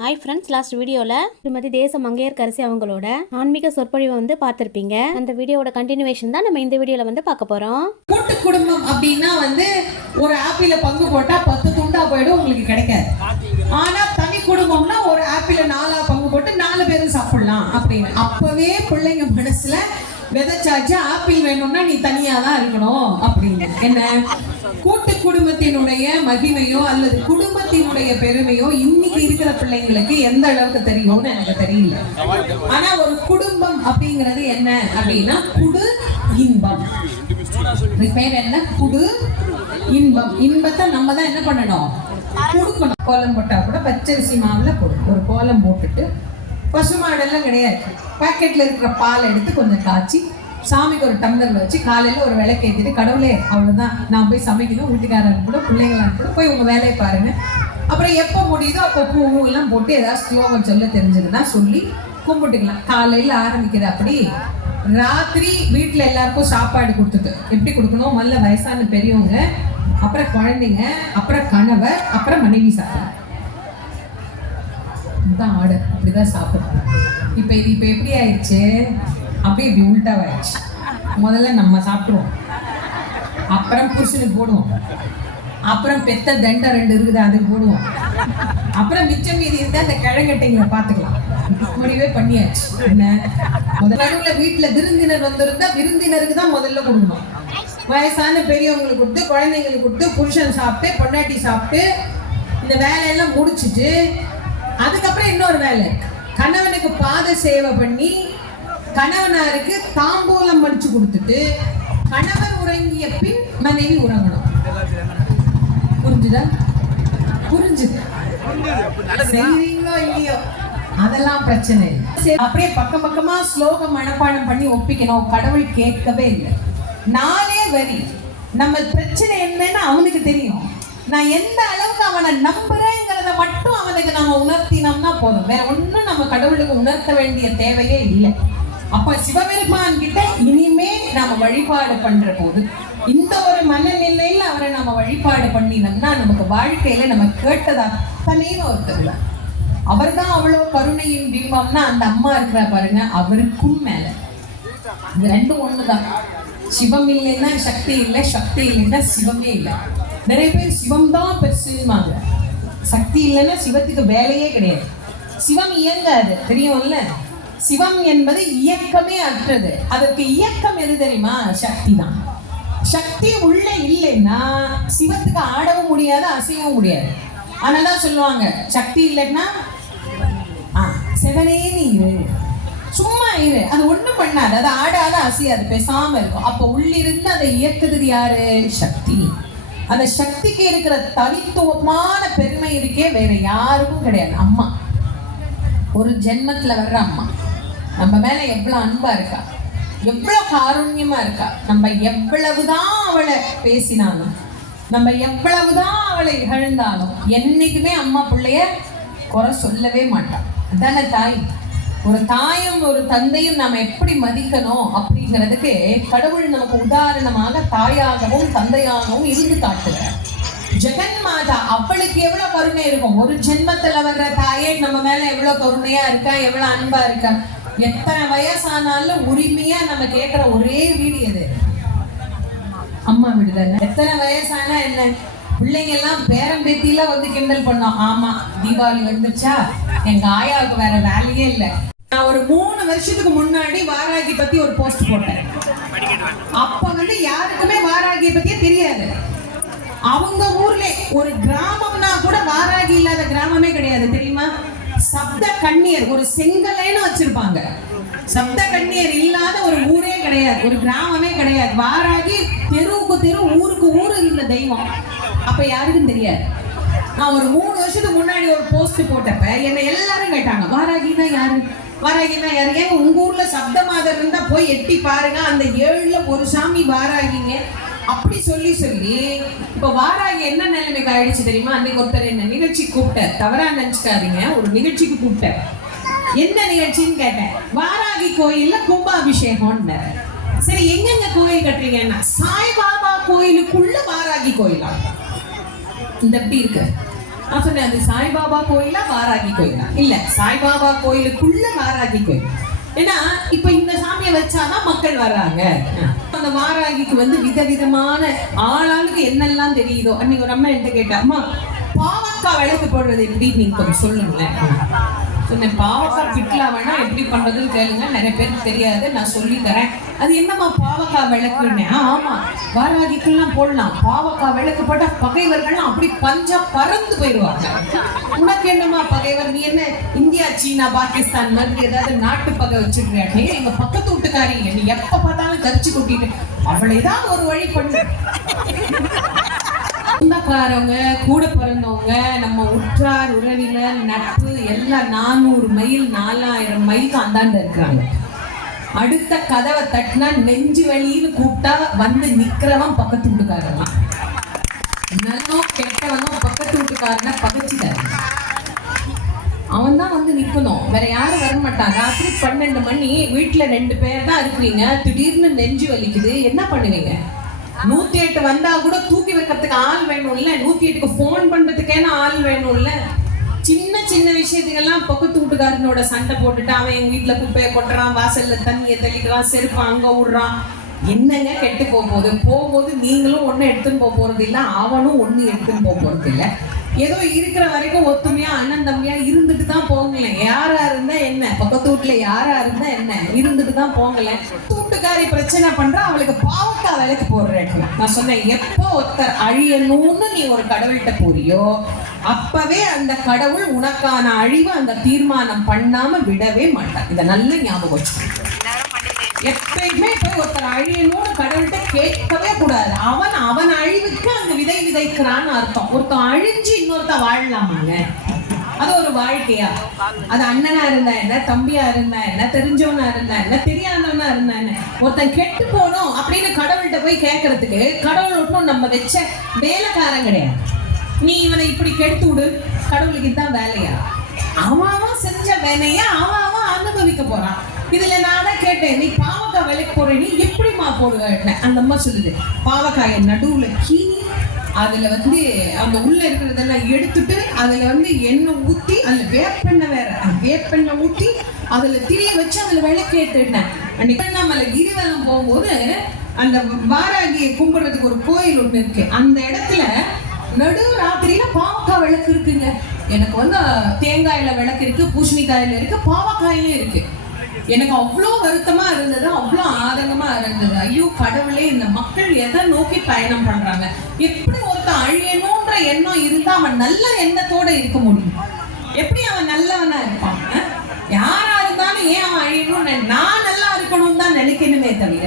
Hi friends, last வீடியோவில் திருமதி தேச மங்கையர்கரசி அவங்களோட ஆன்மீக சொற்பொழிவை வந்து பார்த்துருப்பீங்க. அந்த வீடியோட கண்டினியூவேஷன் தான் நம்ம இந்த வீடியோவில் வந்து பார்க்க போகிறோம். கூட்டு குடும்பம் அப்படின்னா வந்து ஒரு ஆப்பிள பங்கு போட்டா 10 துண்டா போயிடும், உங்களுக்கு கிடைக்காது. ஆனா தனி குடும்பம்னா ஒரு ஆப்பிள 4 பங்கு போட்டு 4 பேரும் சாப்பிடலாம் அப்படின்னு அப்பவே பிள்ளைங்க மனசுல விதைச்சாச்சு. ஆப்பிள் வேணும்னா நீ தனியா தான் இருக்கணும் அப்படின்னு. என்ன கூட்டு குடும்பத்தினுடைய மகிமையோ அல்லது குடும்பத்தினுடைய பெருமையோ இன்னைக்கு இருக்கிற பிள்ளைங்களுக்கு எந்த அளவுக்கு தெரியும்னு எனக்கு தெரியல. ஆனா ஒரு குடும்பம் அப்படிங்கிறது என்ன அப்படின்னா குடு இன்பம். பேர் என்ன? குடு இன்பம். இன்பத்தை நம்ம தான் என்ன பண்ணணும்? கொடுக்கணும். கோலம் போட்டா கூட பச்சரிசி மாவுல ஒரு கோலம் போட்டுட்டு, பசுமாடெல்லாம் கிடையாது, பாக்கெட்ல இருக்கிற பால் எடுத்து கொஞ்சம் காய்ச்சி சாமிக்கு ஒரு டம்ளர்ல வச்சு காலையில ஒரு விளக்கு ஏற்றிட்டு, கடவுளே அவ்வளவுதான், நான் போய் சமைக்கணும், வீட்டுக்காரன் கூட பிள்ளைங்களாம் கூட போய் உங்க வேலையை பாருங்க, அப்புறம் எப்போ முடியுதோ அப்போ பூவெல்லாம் போட்டு ஏதாவது ஸ்லோகம் சொல்ல தெரிஞ்சதுன்னா சொல்லி கும்பிட்டுக்கலாம். காலையில ஆரம்பிக்கிற அப்படி ராத்திரி வீட்டுல எல்லாருக்கும் சாப்பாடு கொடுத்துட்டு, எப்படி கொடுக்கணும்? முதல்ல வயசான பெரியவங்க, அப்புறம் குழந்தைங்க, அப்புறம் கணவர், அப்புறம் மனைவி சாப்பிடணும். இதுதான் ஆர்டர். அப்படிதான் சாப்பிடணும். இப்போ எப்படி ஆயிடுச்சு? அப்படியே இப்படி உள்டாவாயிடுச்சு. முதல்ல நம்ம சாப்பிடுவோம், அப்புறம் புருஷனுக்கு போடுவோம், அப்புறம் பெத்த தண்டை 2 இருக்குது அதுக்கு போடுவோம், அப்புறம் மிச்சம் மீதி இருந்தா அந்த கிழங்கட்டைங்களை பார்த்துக்கலாம். முடிவே பண்ணியாச்சு. என்ன முதல்ல வீட்டுல விருந்தினர் வந்திருந்தா விருந்தினருக்கு தான் முதல்ல கொடுக்கணும். வயசான பெரியவங்களுக்கு கொடுத்து, குழந்தைங்களுக்கு கொடுத்து, புருஷன் சாப்பிட்டு, பொண்டாட்டி சாப்பிட்டு, இந்த வேலையெல்லாம் முடிச்சுட்டு அதுக்கப்புறம் இன்னொரு வேலை, கணவனுக்கு பாத சேவை பண்ணி கணவனாருக்கு தாம்பூலம் மடிச்சு கொடுத்துட்டு, கணவர் உறங்கிய பின் மனைவி உறங்கணும். புரிஞ்சுதா? புரிஞ்சுது? செய்றீங்களோ இல்லையோ அதெல்லாம் பிரச்சனை இல்லை. அப்படியே பக்கம் பக்கமா ஸ்லோகம் மனப்பாடம் பண்ணி ஒப்பிக்கணும். கடவுள் கேட்கவே இல்லை. 4 வரி. நம்ம பிரச்சனை என்னன்னு அவனுக்கு தெரியும். நான் எந்த அளவுக்கு அவனை நம்புறேங்கிறத மட்டும் அவனுக்கு நம்ம உணர்த்தினோம்னா போதும். வேற ஒன்றும் நம்ம கடவுளுக்கு உணர்த்த வேண்டிய தேவையே இல்லை. அப்ப சிவபெருமான் கிட்ட இனிமே நாம வழிபாடு பண்ற போது இந்த ஒரு மனநிலையில அவரை நம்ம வழிபாடு பண்ணினோம்னா நமக்கு வாழ்க்கையில நம்ம கேட்டதா தனின்னு ஒருத்தர். அவர் தான் அவ்வளவு கருணையின் பிம்பம்னா அந்த அம்மா இருக்கிற பாருங்க, அவருக்கும் மேல. இது ரெண்டும் ஒண்ணுதான். சிவம் இல்லைன்னா சக்தி இல்லை, சக்தி இல்லைன்னா சிவமே இல்லை. நிறைய பேர் சிவம் தான் பெருசுமாங்க. சக்தி இல்லைன்னா சிவத்துக்கு வேலையே கிடையாது. சிவம் இயங்காது, தெரியும்ல? சிவம் என்பது இயக்கமே அற்றது. அதற்கு இயக்கம் எது தெரியுமா? சக்தி தான். சக்தி உள்ள இல்லைன்னா சிவத்துக்கு ஆடவும் முடியாது, அசையவும் முடியாது. அதனாலதான் சொல்லுவாங்க, சக்தி இல்லைன்னா செவனேன்னு இரு, சும்மா இரு, அது ஒண்ணும் பண்ணாது, அது ஆடாத அசையாது, பேசாம இருக்கும். அப்ப உள்ளிருந்து அதை இயக்குறது யாரு? சக்தி. அந்த சக்திக்கு இருக்கிற தனித்துவமான பெருமை இருக்கே வேற யாருக்கும் கிடையாது. அம்மா ஒரு ஜென்மத்துல வர்ற அம்மா நம்ம மேல எவ்வளவு அன்பா இருக்கா, எவ்வளவு காருண்யமா இருக்கா. நம்ம எவ்வளவுதான் அவளை பேசினாலும், நம்ம எவ்வளவுதான் அவளை இகழ்ந்தாலும் என்னைக்குமே அம்மா பிள்ளைய குறை சொல்லவே மாட்டான். அதான தாய். ஒரு தாயும் ஒரு தந்தையும் நாம எப்படி மதிக்கணும் அப்படிங்கிறதுக்கு கடவுள் நமக்கு உதாரணமாக தாயாகவும் தந்தையாகவும் இருந்து காட்டுகிறார். ஜெகன் மாதா, அவளுக்கு எவ்வளவு கருணை இருக்கும். ஒரு ஜென்மத்துல வர்ற தாயே நம்ம மேல எவ்வளவு கருணையா இருக்கா, எவ்வளவு அன்பா இருக்கா. எத்தனை வயசானாலும் உரிமையா நம்ம கேட்கிற ஒரே வீடு எது? அம்மா வீடு தானே. எத்தனை வயசானா என்ன, பிள்ளைங்க எல்லாம் பேரம் பேத்தியில வந்து கிண்டல் பண்ணோம். ஆமா, தீபாவளி வந்துச்சா, எங்க ஆயாவுக்கு வேற வேலையே இல்லை. நான் ஒரு 3 வருஷத்துக்கு முன்னாடி வாராகி பத்தி ஒரு போஸ்ட் போட்டேன். அப்ப வந்து யாருக்குமே வாராகியை பத்தியே தெரியாது. அவங்க ஊர்ல ஒரு கிராமம்னா கூட வாராகி இல்லாத கிராமமே கிடையாது, தெரியுமா? சப்த கண்ணியர் ஒரு செங்கலைன்னு வச்சிருப்பாங்க. சப்த கண்ணியர் இல்லாத ஒரு ஊரே கிடையாது, ஒரு கிராமமே கிடையாது. வாராகி தெருவுக்கு தெரு, ஊருக்கு ஊரு இருந்த தெய்வம். அப்ப யாருக்கும் தெரியாது. நான் ஒரு 3 வருஷத்துக்கு முன்னாடி ஒரு போஸ்ட் போட்டப்ப என்னை எல்லாரும் கேட்டாங்க, வாராகினா யாரு, வாராகினா யாரு? ஏங்க உங்க ஊர்ல சப்தமாதர் இருந்தா போய் எட்டி பாருங்க, அந்த 7ல ஒரு சாமி வாராகிங்க. அப்படி சொல்லி இப்ப வாராகி என்ன நிலைமைக்கு ஆயிடுச்சு தெரியுமா? அன்னைக்கு ஒருத்தர் என்ன நிகழ்ச்சி கூப்பிட்டார், தவறா நினைச்சுக்காதீங்க, ஒரு நிகழ்ச்சிக்கு கூப்பிட்டார். என்ன நிகழ்ச்சின்னு கேட்டேன். வாராகி கோயில்ல கும்பாபிஷேகம். சரி, எங்கெங்க கோயில் கட்டுறீங்கன்னா, சாய்பாபா கோயிலுக்குள்ள வாராகி கோயிலா? இந்த எப்படி இருக்கு? நான் சொன்னேன் அது சாய்பாபா கோயிலா வாராகி கோயிலா? இல்ல, சாய்பாபா கோயிலுக்குள்ள வாராகி கோயில். ஏன்னா இப்ப இந்த சாமியை வச்சாதான் மக்கள் வர்றாங்க. அந்த வாராகிக்கு வந்து விதவிதமான ஆளாளுக்கு என்னெல்லாம் தெரியுதோ. அன்னைக்கு ஒரு அம்மா என்கிட்ட கேட்டா, அம்மா பாவக்காய் விளக்கு போடுறது எப்படி நீங்க கொஞ்சம் சொல்லுங்களேன். சொன்னேன், பாவக்காய் பிட்லா வேணா எப்படி பண்றதுன்னு கேளுங்க, நிறைய பேருக்கு தெரியாது, நான் சொல்லி தரேன். அது என்னம்மா பாவக்காய் விளக்குன்னு? ஆமா, வாராகிக்கெல்லாம் போடலாம். பாவக்காய் விளக்கு போட்டா பகைவர்கள்லாம் அப்படி பஞ்சா பறந்து போயிடுவாங்க. உனக்கு என்னம்மா பகைவர்? நீ என்ன இந்தியா சீனா பாகிஸ்தான் மாதிரி ஏதாவது நாட்டு பகை வச்சிருக்கியாட்டே? எங்க பக்கத்து வீட்டுக்காரிங்க நீ எப்ப பார்த்தாலும் கரிச்சு கொட்டிட்டு அவளை ஏதாவது ஒரு வழி பண்ணு. சொந்தக்காரவங்க, கூட பிறந்தவங்க, நம்ம உற்றார் உறவினர் நட்பு எல்லாம் 400 மைல் 4000 மைலுக்கு அந்தாண்ட இருக்கிறாங்க. அடுத்த கதவை தட்டினா நெஞ்சு வலின்னு கூப்பிட்டா வந்து நிக்கிறவன் பக்கத்து வீட்டுக்காரன். நல்லோ கெட்டவனோ பக்கத்து வீட்டுக்காரன பகச்சிட்டாரு. அவன் தான் வந்து நிக்கணும், வேற யாரும் வர மாட்டான். ராத்திரி 12 மணி வீட்டுல 2 பேர் தான் இருக்கிறீங்க, திடீர்னு நெஞ்சு வலிக்குது, என்ன பண்ணுவீங்க? 108 வந்தா கூட தூக்கி வைக்கிறதுக்கு ஆள் வேணும்ல, 108க்கு போன் பண்றதுக்கேன ஆள் வேணும்ல. சின்ன சின்ன விஷயத்துக்கெல்லாம் பக்கத்து வீட்டுக்காரனோட சண்டை போட்டுட்டு அவன் எங்க வீட்டுல குப்பையை கொட்டுறான், வாசல்ல தண்ணியை தெளிக்கிறான், செருப்பு அங்க விடுறான். என்னங்க கெட்டு போகும்போது நீங்களும் ஒண்ணு எடுத்துன்னு போறது இல்ல, அவனும் ஒண்ணு எடுத்துன்னு போறது இல்ல. ஏதோ இருக்கிற வரைக்கும் ஒத்துமையா அண்ணன் தம்பியா இருந்துட்டு தான் போங்களேன். யாரா இருந்தா என்ன, பக்கத்து வீட்டுல யாரா இருந்தா என்ன, இருந்துட்டு தான் போங்களேன். வீட்டுக்காரி பிரச்சனை பண்றா, அவளுக்கு பாவக்காய் விளக்கு போடுறேன். நான் சொன்னேன், எப்போ ஒருத்தர் அழியணும்னு நீ ஒரு கடவுள்கிட்ட போறியோ அப்பவே அந்த கடவுள் உனக்கான அழிவு அந்த தீர்மானம் பண்ணாம விடவே மாட்டான். இதை நல்ல ஞாபகம் வச்சுக்கோ. எப்பயுமே போய் ஒருத்தர் அழியணும்னு கடவுள்கிட்ட கேட்கவே கூடாது. அவன் அழிவுக்கு அங்க விதை விதைக்கிறான்னு அர்த்தம். ஒருத்தன் அழிஞ்சு இன்னொருத்தன் வாழலாமாங்க? அது ஒரு வாழ்க்கையா? அது அண்ணனா இருந்தா என்ன, தம்பியா இருந்தா என்ன, தெரிஞ்சவனா இருந்தா என்ன, தெரியாதவனா இருந்தா என்ன? ஒருத்தன் கெட்டு போனோம் அப்படின்னு கடவுள்கிட்ட போய் கேட்கறதுக்கு கடவுள் ஒன்றும் நம்ம வச்ச வேலைக்காரன் கிடையாது. நீ இவனை இப்படி கெடுத்து விடு, கடவுளுக்கு இதுதான் வேலையா? அவன் செஞ்ச வேலையா அவன் அனுபவிக்க போறான். இதுல நான் தான் கேட்டேன், நீ பாவக்காய் விலைக்கு போற, நீ எப்படிமா போடுவேன்? அந்த அம்மா சொல்லுது, பாவக்காய நடுவுல கீனி அதுல வந்து அந்த உள்ள இருக்கிறதெல்லாம் எடுத்துட்டு அதுல வந்து எண்ணெய் ஊத்தி, அதுல வேப்பெண்ணெய் வேற, வேப்பெண்ணெய் ஊத்தி அதுல திரிய வச்சு அதுல விளக்கு ஏத்துட்டேன். அன்னைக்கு நம்மள கிரிவலம் போகும்போது அந்த வாராகியை கும்பிடுறதுக்கு ஒரு கோயில் ஒண்ணு இருக்கு. அந்த இடத்துல நடு ராத்திரியில பாவக்காய் விளக்கு இருக்குங்க. எனக்கு வந்து தேங்காயில விளக்கு இருக்கு, பூசணிக்காயில இருக்கு, பாவக்காயில இருக்கு. எனக்கு அவ்வளோ வருத்தமா இருந்தது, அவ்வளோ ஆதங்கமா இருந்தது. ஐயோ கடவுளே, இந்த மக்கள் எதை நோக்கி பயணம் பண்றாங்க? எப்படி ஒருத்தன் அழியணும்ன்ற எண்ணம் இருந்தா அவன் நல்ல எண்ணத்தோட இருக்க முடியும்? எப்படி அவன் நல்லவனா இருப்பான்? யாரா இருந்தாலும் ஏன் அவன் அழியணும்னு நான் நல்லா இருக்கணும் தான் நினைக்கணுமே தவிர,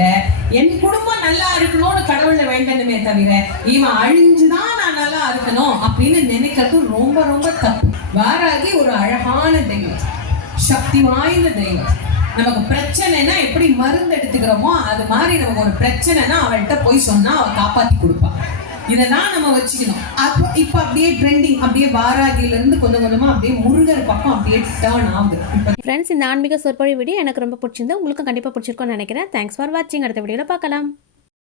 என் குடும்பம் நல்லா இருக்கணும்னு கடவுளை வேண்டணுமே தவிர, இவன் அழிஞ்சுதான் நான் நல்லா இருக்கணும் அப்படின்னு நினைக்கிறது ரொம்ப ரொம்ப தப்பு. வாராகி ஒரு அழகான தெய்வம், சக்தி வாய்ந்த தெய்வம். நமக்கு பிரச்சனைனா எப்படி மருந்து எடுத்துக்கிறோமோ அது மாதிரி நமக்கு ஒரு பிரச்சனைனா அவள்கிட்ட போய் சொன்னா அவ காப்பாத்தி கொடுப்பான். இதெல்லாம் நம்ம வச்சுக்கணும். அப்போ இப்ப அப்படியே ட்ரெண்டிங், அப்படியே வாராகில இருந்து கொஞ்சம் கொஞ்சமா அப்படியே முருகர் பக்கம் அப்படியே டர்ன் ஆகுது. ஃப்ரெண்ட்ஸ், இந்த ஆன்மீக சொற்பொழிவு வீடியோ எனக்கு ரொம்ப பிடிச்சிருந்து, உங்களுக்கும் கண்டிப்பாக பிடிச்சிருக்கும்னு நினைக்கிறேன். தேங்க்ஸ் ஃபார் வாட்சிங். அடுத்த வீடியோவில் பார்க்கலாம்.